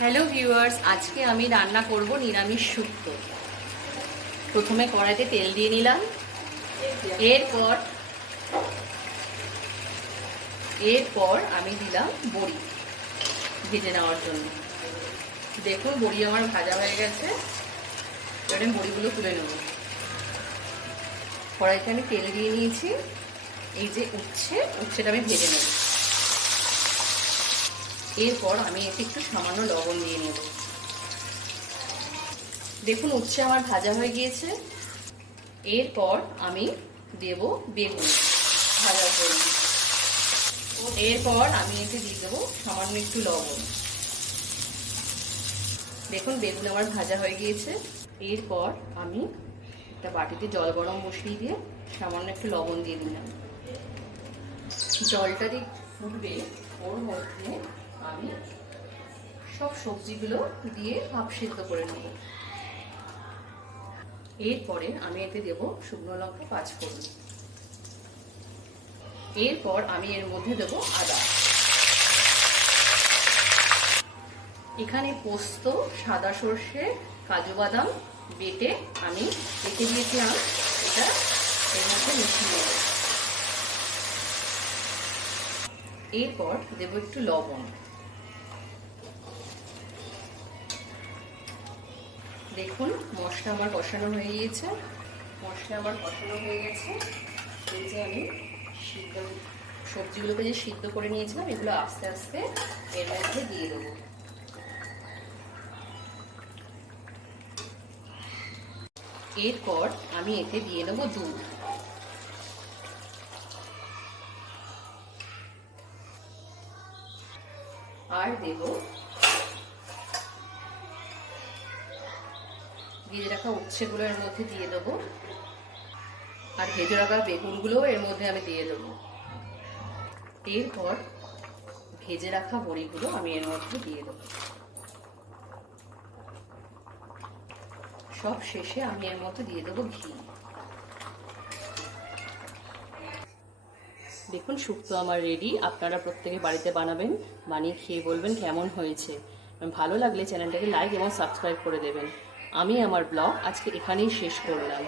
Hello viewers, আজকে আমি রান্না করব নিরামিষ শুক্তো। প্রথমে কড়াইতে তেল দিয়ে নিলাম। এরপর আমি দিলাম বড়ি ভেজে নেওয়ার জন্য। দেখুন বড়ি আমার ভাজা হয়ে গেছে। এবারে আমি বড়িগুলো তুলে নেব। কড়াইতে আমি তেল দিয়ে নিয়েছি। এই যে উচ্ছেটা আমি ভেজে নেব। এরপর আমি এতে একটু সামান্য লবণ দিয়ে নেব। দেখুন উচ্ছে আমার ভাজা হয়ে গিয়েছে। এরপর আমি দেব বেগুন ভাজার জন্য। এরপর আমি এতে দিয়ে দেবো সামান্য একটু লবণ। দেখুন বেগুন আমার ভাজা হয়ে গিয়েছে। এরপর আমি একটা বাটিতে জল গরম বসিয়ে দিয়ে সামান্য একটু লবণ দিয়ে দিলাম। জলটা দিয়ে ফুটবে, ওর মধ্যে আমি সব সবজিগুলো দিয়ে হাফ সিদ্ধ করে নেব। এরপরে আমি এতে দেব শুকনো লঙ্কা 5 ফোড়ন। এরপর আমি এর মধ্যে দেব আদা। এখানে পোস্ত, সাদা সর্ষে, কাজু বাদাম বেটে আমি রেখে দিয়েছিলাম, এটা এর মধ্যে মিশিয়ে নেব। এরপর দেব একটু লবণ। দেখুন মশলা আমার কষানো হয়ে গিয়েছে। এই যে আমি সবজিগুলোকে যে সিদ্ধ করে নিয়েছিলাম, এগুলো আস্তে আস্তে এর মধ্যে দিয়ে দেবো। এরপর আমি এতে দিয়ে দেবো দুধ। আর দেব ভেজে রাখা উচ্ছেগুলো এর মধ্যে দিয়ে দেবো। আর ভেজে রাখা বেগুনগুলো এর মধ্যে আমি দিয়ে দেবো। এরপর ভেজে রাখা বড়িগুলো আমি এর মধ্যে দিয়ে দেবো। সব শেষে আমি এর মধ্যে দিয়ে দেবো ঘি। দেখুন শুক্তো আমার রেডি। আপনারা প্রত্যেকে বাড়িতে বানাবেন, বানিয়ে খেয়ে বলবেন কেমন হয়েছে। ভালো লাগলে চ্যানেলটাকে লাইক এবং সাবস্ক্রাইব করে দেবেন। আমি আমার ব্লগ আজকে এখানেই শেষ করলাম।